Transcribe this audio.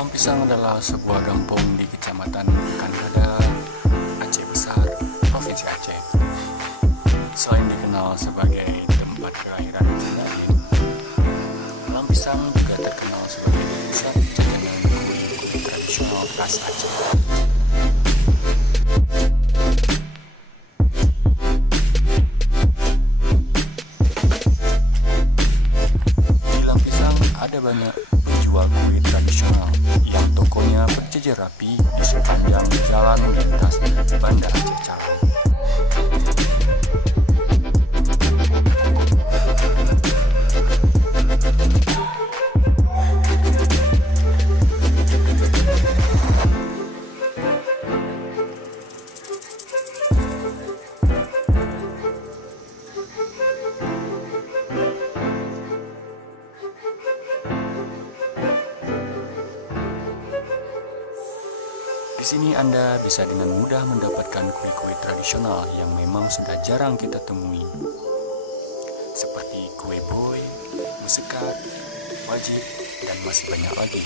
Lampisang adalah sebuah gampong di Kecamatan Peukan Bada, Aceh Besar, Provinsi Aceh. Selain dikenal sebagai tempat kelahiran Selain, Lampisang juga terkenal sebagai pusat jajanan kue-kue tradisional khas Aceh. Di Lampisang ada banyak penjual kue tradisional yang tokonya berjejer rapi di sepanjang jalan Lintas Banda Aceh-Calang. Di sini Anda bisa dengan mudah mendapatkan kue-kue tradisional yang memang sudah jarang kita temui, seperti kue Bhoi, meseukat, wajik, dan masih banyak lagi.